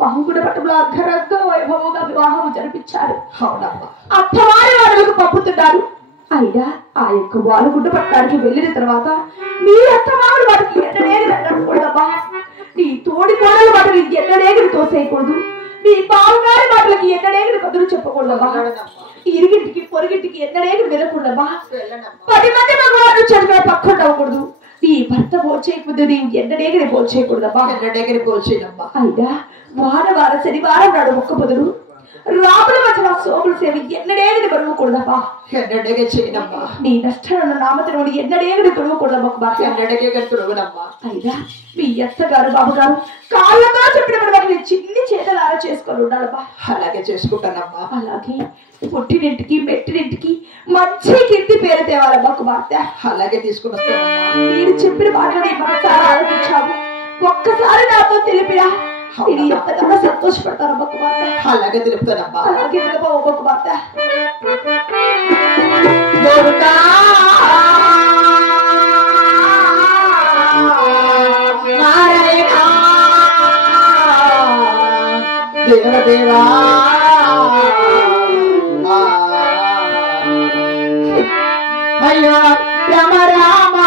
పావుగుడ పట్టంలో అర్ధరంగ వైభవంగా వివాహం జరిపించారు. అత్తవారి వాళ్ళకు పంపుతున్నారు. అయినా ఆ యొక్క వాలుగుడ్డ పట్టడానికి వెళ్ళిన తర్వాత మీ అత్తవారు వాటికి ఎన్నడేగిన కట్టకూడదమ్మా. నీ తోడి కోడల వాటిని ఎన్నడేగిన తోసేయకూడదు. నీ బావగారి మాటలకి ఎన్నడేగిన కదులు చెప్పకూడదమ్మా. ఇరిగింటికి పొరిగింటికి ఎన్నడేగిన వెళ్ళకూడదమ్మా. 10 మంది మగవారు చెడుగా పక్కన అవ్వకూడదు. నీ భర్త పోల్చేయకూడదు. నీవు ఎన్నడేగిన పోల్చేయకూడదమ్మా. ఎన్నడేగిన పోల్చేయదమ్మా. అయినా వారవార శనివారం నాడు మొక్క పొదులు రాముల మధ్య సోముల సేవ ఎన్నడేగిన బరువకూడదమ్మా. ఎన్నడేగ చేయనమ్మా. నీ నష్టాలను నామతిని ఎన్నడేగిన తొడవకూడదమ్మా. ఎన్నడేగ తొడవనమ్మా. అయినా మీ అత్తగారు బాబుగారు కాళ్ళతో చెప్పినప్పుడు వాటిని చిన్ని చేతలారా చేసుకొని ఉండాలమ్మా. అలాగే చేసుకుంటానమ్మా. అలాగే పుట్టినింటికి మెట్టినింటికి మంచి కీర్తి పేరు తేవాలమ్మా కుమార్తె. అలాగే తీసుకుని వస్తానమ్మా. మీరు చెప్పిన మాటని మనసారా ఆలోచించాము. ఒక్కసారి నాతో తెలిపిరా ఇది ఎంతగానో సంతోషపడతానమ్మా కుమార్తె. అలాగే తెలుపుతానమ్మా. అలాగే తెలుపవమ్మా కుమార్తె. నారాయణ దేవదేవా అయ్యో రామ రామ